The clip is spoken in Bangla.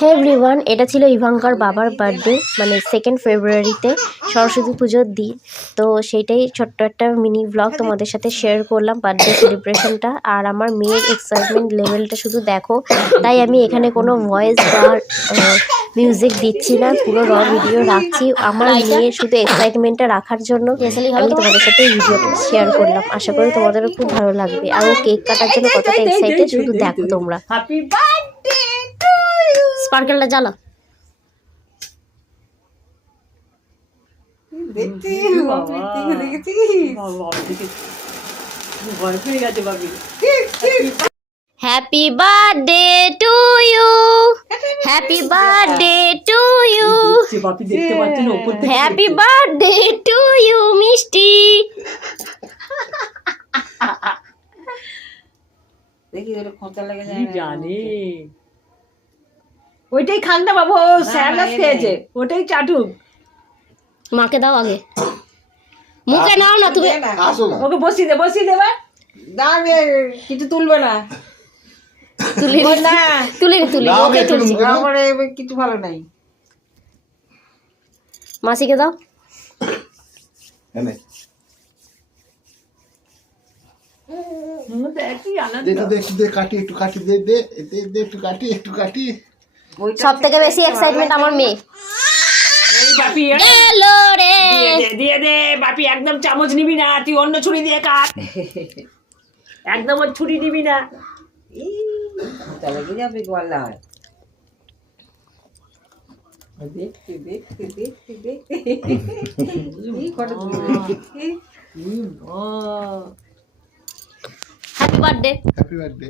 হে এভরিওয়ান, এটা ছিল ইভাঙ্কার বাবার বার্থডে, মানে 2 ফেব্রুয়ারিতে সরস্বতী পুজোর দিন। তো সেইটাই ছোট্ট একটা মিনি ব্লগ তোমাদের সাথে শেয়ার করলাম, বার্থডে সেলিব্রেশনটা। আর আমার মেয়ের এক্সাইটমেন্ট লেভেলটা শুধু দেখো। তাই আমি এখানে কোনো ভয়েস বা মিউজিক দিচ্ছি না, পুরো র ভিডিও রাখছি আমার মেয়ের শুধু এক্সাইটমেন্টটা রাখার জন্য। আমি তোমাদের সাথে এই ভিডিওটা শেয়ার করলাম, আশা করি তোমাদেরও খুব ভালো লাগবে। আর ও কেক কাটার জন্য কতটা এক্সাইটেড শুধু দেখো তোমরা। Happy birthday to you. স্পার্কেলটা জ্বালা। দেখছি ভয় পেয়ে গেছে Babi. Happy birthday to you, happy birthday to you, বাপি দেখতে পাচ্ছেন উপর থেকে। হ্যাপি বার্থডে টু ইউ মিষ্টি। দেখি ওটা খোঁচা লেগে যায় জানি। ওইটাই খান না বাবু, স্যালাড খেয়েছে, ওটাই চাটুক। মাকে দাও আগে, মুখে নাও না তুমি। ওকে বসিয়ে দে বা দাঁড়ে, কিছু তুলবে না। তুলি না তুলি তুলি ওকে তুলছি। আমার কিছু ভালো নাই। মাসিকে দাও। সব থেকে বেশি এক্সাইটমেন্ট আমার মেয়ে। দিয়ে দে বাপি, একদম চামচ নিবি না, তুই অন্য ছুরি দিয়ে কাট। একদম ওর ছুরি নিবি না, চলে যাবে গোয়ালা। দেখতে দেখতে দেখতে দেখতে হ্যাপি বার্থডে। Happy birthday.